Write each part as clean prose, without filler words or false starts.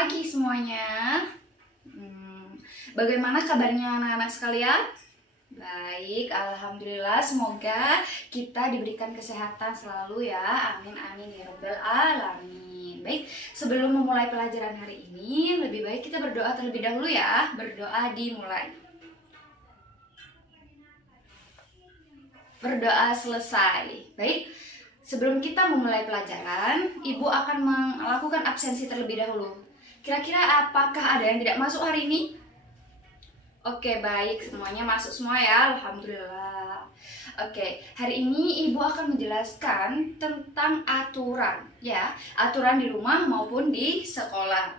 pagi semuanya. Bagaimana kabarnya anak-anak sekalian? Baik, alhamdulillah. Semoga kita diberikan kesehatan selalu ya. Amin amin ya rabbal alamin. Baik, sebelum memulai pelajaran hari ini, lebih baik kita berdoa terlebih dahulu ya. Berdoa dimulai. Berdoa selesai. Baik. Sebelum kita memulai pelajaran, Ibu akan melakukan absensi terlebih dahulu. Kira-kira apakah ada yang tidak masuk hari ini? Oke, baik. Semuanya masuk semua ya. Alhamdulillah. Oke, hari ini Ibu akan menjelaskan tentang aturan ya. Aturan di rumah maupun di sekolah.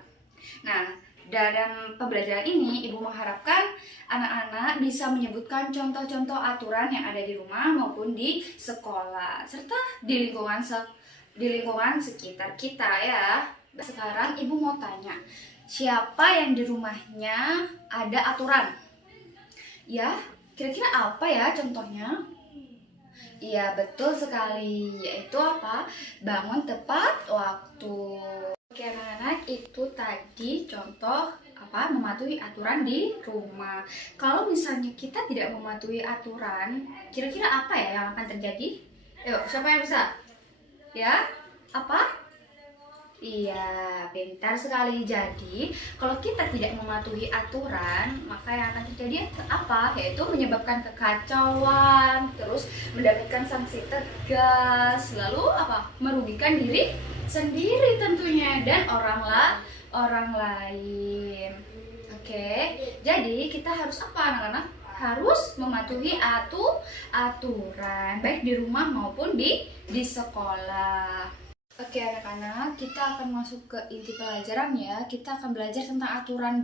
Nah, dalam pembelajaran ini Ibu mengharapkan anak-anak bisa menyebutkan contoh-contoh aturan yang ada di rumah maupun di sekolah serta di lingkungan sekitar kita ya. Sekarang Ibu mau tanya, siapa yang di rumahnya ada aturan? Ya, kira-kira apa ya contohnya? Iya, betul sekali, yaitu apa? Bangun tepat waktu. Oke anak-anak, itu tadi contoh mematuhi aturan di rumah. Kalau misalnya kita tidak mematuhi aturan, kira-kira apa ya yang akan terjadi? Yuk, siapa yang bisa? Ya, apa? Iya, pintar sekali. Jadi, kalau kita tidak mematuhi aturan, maka yang akan terjadi apa? Yaitu menyebabkan kekacauan, terus mendapatkan sanksi tegas, lalu apa? Merugikan diri sendiri tentunya dan orang lain. Oke, jadi kita harus apa anak-anak? Harus mematuhi aturan baik di rumah maupun di sekolah. Oke anak-anak, kita akan masuk ke inti pelajaran ya. Kita akan belajar tentang aturan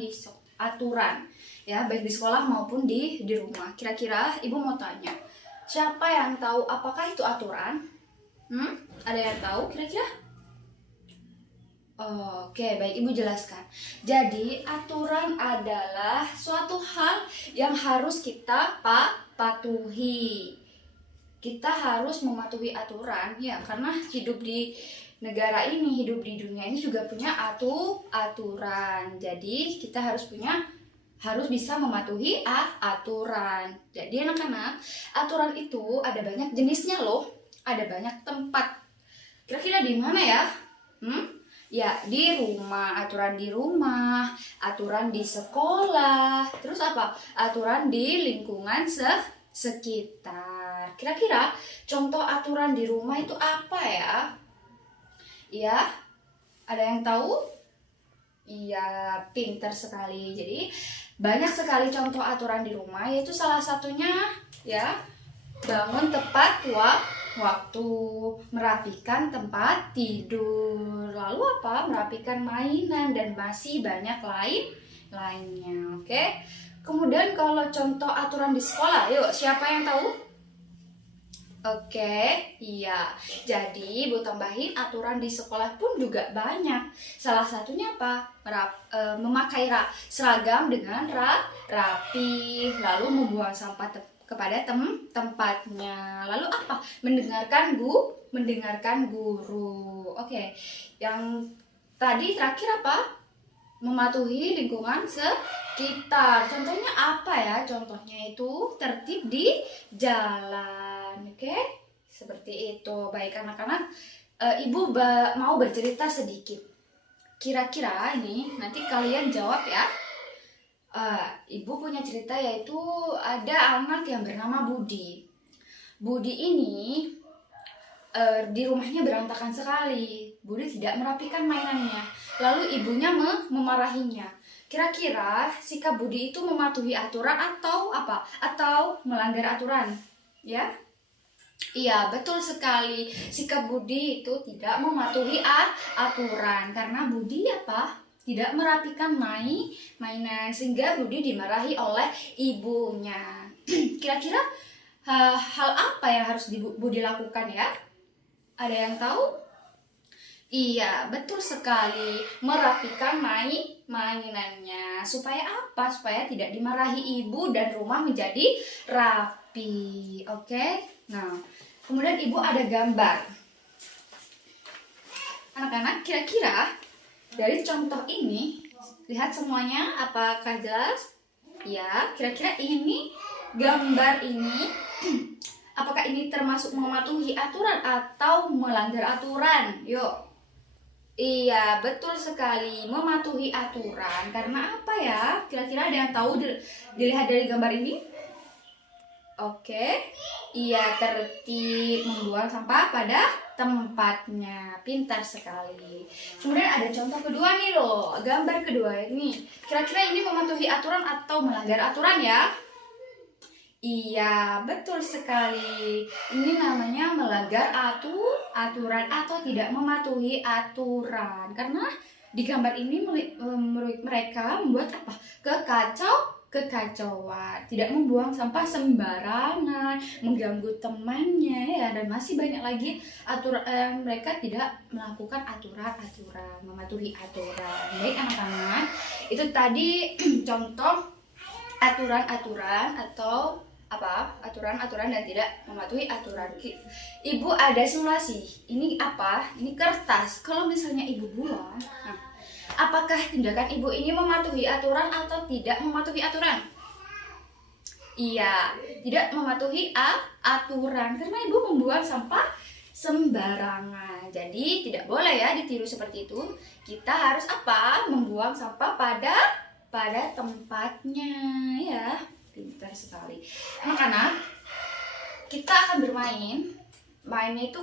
ya, baik di sekolah maupun di rumah. Kira-kira Ibu mau tanya, siapa yang tahu apakah itu aturan? Ada yang tahu kira-kira? Oke, baik, Ibu jelaskan. Jadi, aturan adalah suatu hal yang harus kita patuhi. Kita harus mematuhi aturan ya, karena hidup di negara ini, hidup di dunia ini juga punya aturan. Jadi, kita harus bisa mematuhi aturan. Jadi, anak-anak, aturan itu ada banyak jenisnya loh. Ada banyak tempat. Kira-kira di mana ya? Ya, di rumah, aturan di rumah, aturan di sekolah, terus apa? Aturan di lingkungan sekitar. Kira-kira contoh aturan di rumah itu apa ya? Ya, ada yang tahu? Iya, pintar sekali. Jadi, banyak sekali contoh aturan di rumah, yaitu salah satunya ya, bangun tepat waktu, merapikan tempat tidur, lalu apa? Merapikan mainan dan masih banyak lainnya. Oke. Kemudian kalau contoh aturan di sekolah, yuk siapa yang tahu? Oke, iya. Jadi Ibu tambahin aturan di sekolah pun juga banyak. Salah satunya apa? Memakai seragam dengan rapi, lalu membuang sampah kepada tempatnya. Lalu apa? Mendengarkan guru. Oke. Yang tadi terakhir apa? Mematuhi lingkungan sekitar. Contohnya apa ya? Contohnya itu tertib di jalan. Oke? Seperti itu. Baik anak-anak, Ibu mau bercerita sedikit. Kira-kira ini nanti kalian jawab ya. Ibu punya cerita, yaitu ada anak yang bernama Budi. Budi ini di rumahnya berantakan sekali. Budi tidak merapikan mainannya. Lalu ibunya memarahinya. Kira-kira sikap Budi itu mematuhi aturan atau apa? Atau melanggar aturan? Ya? Iya, betul sekali. Sikap Budi itu tidak mematuhi aturan karena Budi apa? Tidak merapikan mainan, sehingga Budi dimarahi oleh ibunya. Kira-kira hal apa yang harus Budi lakukan ya? Ada yang tahu? Iya, betul sekali. Merapikan mainannya. Supaya apa? Supaya tidak dimarahi ibu dan rumah menjadi rapi. Oke? Nah, kemudian Ibu ada gambar. Anak-anak, kira-kira Dari contoh ini, lihat semuanya, apakah jelas? Ya, kira-kira ini gambar ini apakah ini termasuk mematuhi aturan atau melanggar aturan? Yuk. Iya, betul sekali, mematuhi aturan. Karena apa ya? Kira-kira ada yang tahu dilihat dari gambar ini? Oke. Iya, tertib membuang sampah pada tempatnya. Pintar sekali. Kemudian ada contoh kedua nih loh. Gambar kedua ini. Kira-kira ini mematuhi aturan atau melanggar aturan ya? Iya, betul sekali. Ini namanya melanggar aturan atau tidak mematuhi aturan. Karena di gambar ini mereka membuat apa? Kekacauan, tidak membuang sampah sembarangan, mengganggu temannya ya, dan masih banyak lagi aturan. Mereka tidak melakukan aturan, mematuhi aturan. Baik anak-anak, itu tadi contoh aturan-aturan atau apa, aturan-aturan dan tidak mematuhi aturan. Ibu ada simulasi. Ini apa? Ini kertas. Kalau misalnya ibu buang, nah, apakah tindakan ibu ini mematuhi aturan atau tidak mematuhi aturan? Iya, tidak mematuhi aturan karena ibu membuang sampah sembarangan. Jadi tidak boleh ya ditiru seperti itu. Kita harus apa? Membuang sampah pada tempatnya ya. Pintar sekali. Anak-anak, kita akan bermain. Mainnya itu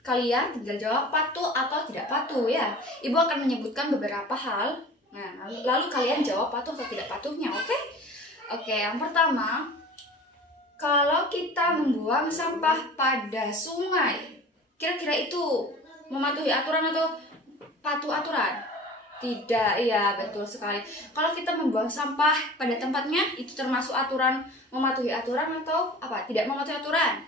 kalian tinggal jawab patuh atau tidak patuh ya. Ibu akan menyebutkan beberapa hal. Nah, lalu kalian jawab patuh atau tidak patuhnya, oke? Oke, yang pertama, kalau kita membuang sampah pada sungai, kira-kira itu mematuhi aturan atau patuh aturan? Tidak, iya betul sekali. Kalau kita membuang sampah pada tempatnya, itu termasuk aturan, mematuhi aturan atau apa? Tidak mematuhi aturan?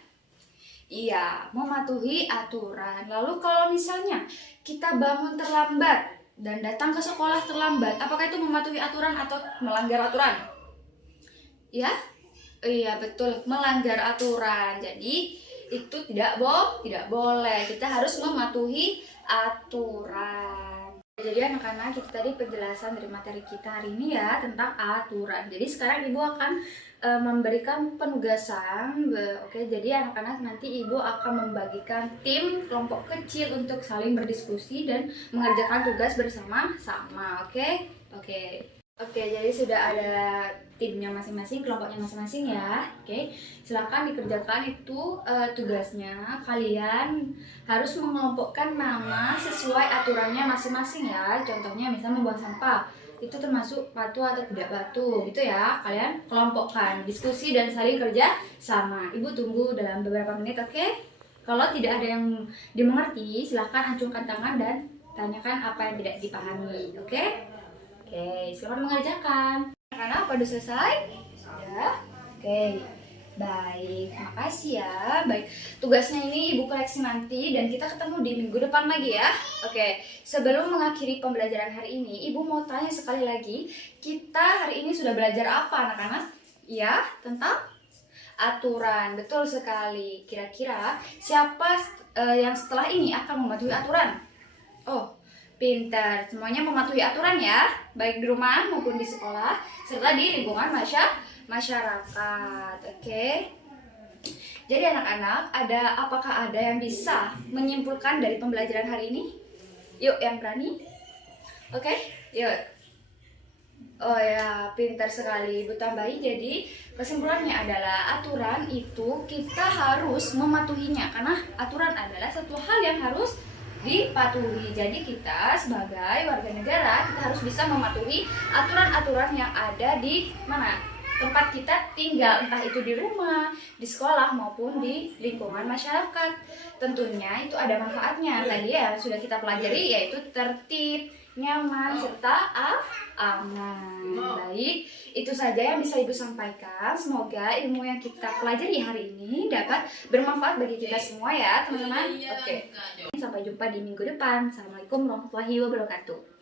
Iya, mematuhi aturan. Lalu kalau misalnya kita bangun terlambat dan datang ke sekolah terlambat, apakah itu mematuhi aturan atau melanggar aturan? Ya? Iya betul, melanggar aturan. Jadi itu tidak boleh. Kita harus mematuhi aturan. Jadi anak-anak, itu tadi penjelasan dari materi kita hari ini ya tentang aturan. Jadi sekarang ibu akan memberikan penugasan. Oke, jadi anak-anak nanti ibu akan membagikan tim kelompok kecil untuk saling berdiskusi dan mengerjakan tugas bersama-sama. Oke, jadi sudah ada timnya masing-masing, kelompoknya masing-masing ya. Oke, silakan dikerjakan itu tugasnya. Kalian harus mengelompokkan nama sesuai aturannya masing-masing ya. Contohnya misalnya membuang sampah, itu termasuk patuh atau tidak patuh gitu ya. Kalian kelompokkan, diskusi dan saling kerja sama. Ibu tunggu dalam beberapa menit, oke? Kalau tidak ada yang dimengerti, silakan acungkan tangan dan tanyakan apa yang tidak dipahami, oke? Oke, selamat mengerjakan. Karena apa, udah selesai? Sudah? Oke, baik, makasih ya. Baik, tugasnya ini ibu koreksi nanti dan kita ketemu di minggu depan lagi ya. Oke, sebelum mengakhiri pembelajaran hari ini, ibu mau tanya sekali lagi, kita hari ini sudah belajar apa anak-anak? Ya, tentang aturan, betul sekali. Kira-kira siapa yang setelah ini akan mematuhi aturan? Oh, pintar, semuanya mematuhi aturan ya, baik di rumah maupun di sekolah, serta di lingkungan masyarakat. Oke. Jadi anak-anak, apakah ada yang bisa menyimpulkan dari pembelajaran hari ini? Yuk, yang berani? Oke, yuk. Oh ya, pintar sekali. Ibu tambahi, jadi kesimpulannya adalah aturan itu kita harus mematuhinya, karena aturan adalah satu hal yang harus dipatuhi. Jadi kita sebagai warga negara, kita harus bisa mematuhi aturan-aturan yang ada di mana? Tempat kita tinggal, entah itu di rumah, di sekolah maupun di lingkungan masyarakat. Tentunya itu ada manfaatnya. Tadi ya sudah kita pelajari, yaitu tertib, nyaman, serta aman. Baik, itu saja yang bisa Ibu sampaikan. Semoga ilmu yang kita pelajari hari ini dapat bermanfaat bagi kita semua ya teman-teman. Oke, sampai jumpa di minggu depan. Assalamualaikum warahmatullahi wabarakatuh.